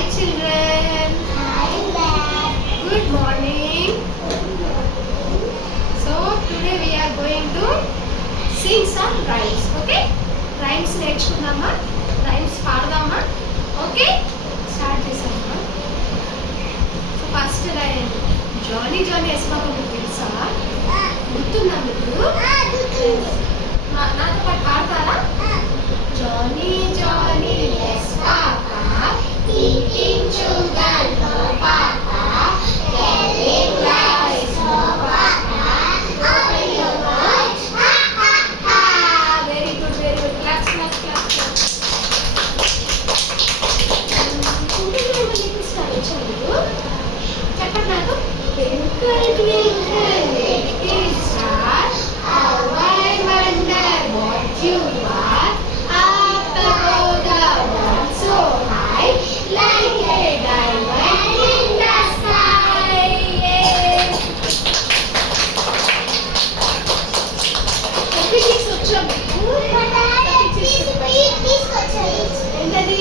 Hi children. Hi, Dad. Good morning. So today we are going to sing some rhymes. Okay? Rhymes నేర్చుకుందామా? Rhymes పాడదామా? Okay? Start చేసామా? So first rhyme. Johnny Johnny ఎస్పాపా మీకు తెలుసా? గుర్తుందా మీకు? నాతో పాటు పాడతారా? Johnny Johnny yes papa, eating sugar no papa, telling lies no papa, open your mouth ha ha ha. Very good, very good. Clap, clap, clap, clap. కుంకుమ నీకు start చదువు చెప్పండి నాకు. Twinkle twinkle little star, how I wonder what you are. Up above the world so high, like a diamond in the sky. Picnics వచ్చాము. ఏంటది?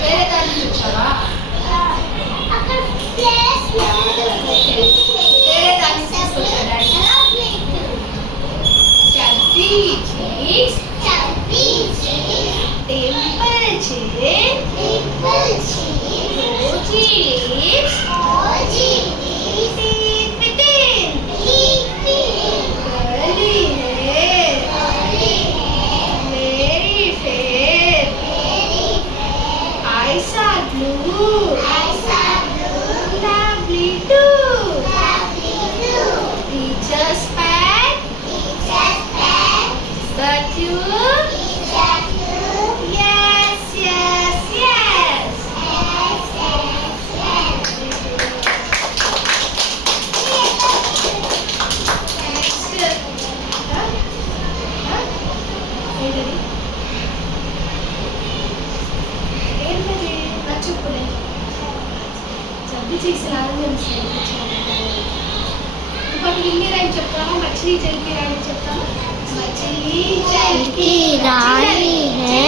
వేరే దాని నుంచి వచ్చావా? వేరే దాని నుంచి తీసుకొచ్చాడా? Chubby cheeks, dimple chin, rosy lips, teeth within, curly hair, very fair, eyes are blue, lovely too. Teacher's pet, but you? Yes, yes, yes. Next. ఏంటది? ఏంటది? మర్చిపోలే. జబ్బు చేసి రాదని ఇంకోటి హిందీ రైమ్ చెప్తామా? మచిలీ చల్కి రాణి చెప్తామా? మచిలీ చల్కి रानी है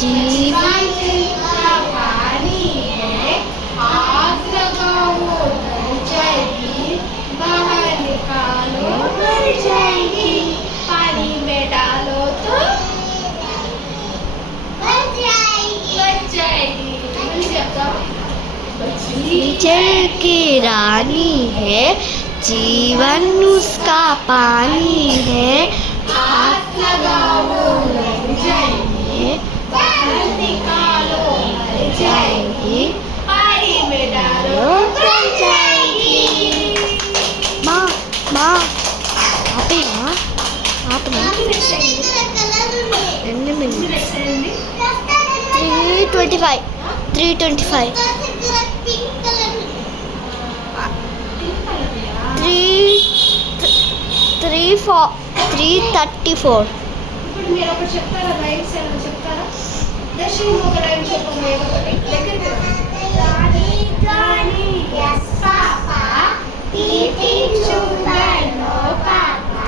जीवन का पानी है, आग लगाओ डर जाएगी, बाहर निकालो मर जाएगी, पानी में डालो तो बच जाएगी. मళ్ళీ చెప్తామా? जल की रानी है जीवन उसका पानी है हाथ लगाओ लग जाएगी, बाहर निकालो मर जाएगी, पानी में डालो बच जाएगी. माँ माँ आपेना आपना ఎన్ని మినిట్స్ 3:25 3:34 ఇప్పుడు మీరు ఒకటి చెప్తారా? రైమ్స్ ఏమైనా చెప్తారా? దర్శి ఒక రైమ్ చెప్పండి. ఏదో ఒకటి దగ్గరికి రాని yes papa, eating sugar no papa,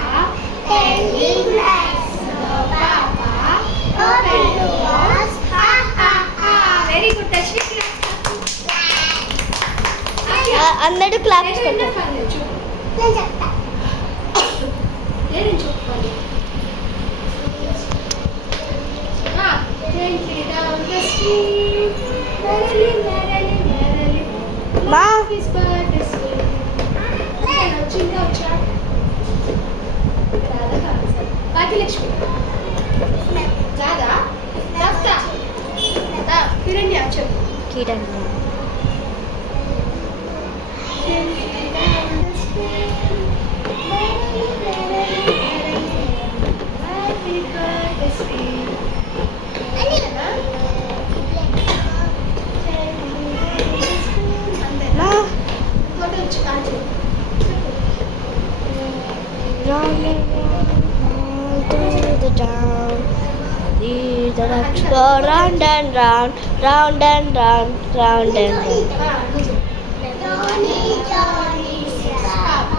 telling lies no papa, open doors ha ha ha. Very good. Darsi అందరూ క్లాప్స్ కొట్టారు. నేను చెప్పుకోండి. Gently down the street, merrily, merrily, merrily, Ma. life is but a sweet. వచ్చిందా వచ్చా? రాదా కాదు sir. Bhagyalakshmi కాదా? దత్తా కిరణ్య చెప్పు. Kiran Gently down the street, merrily, merrily, merrily, life is but a sweet. మా ఫోటో వచ్చి కాదు. round and round through the town. These are go round and round, round and round, round and round. Johnny, Johnny, yes, Papa.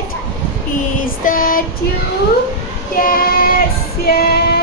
right? Is that you? Yes, yes.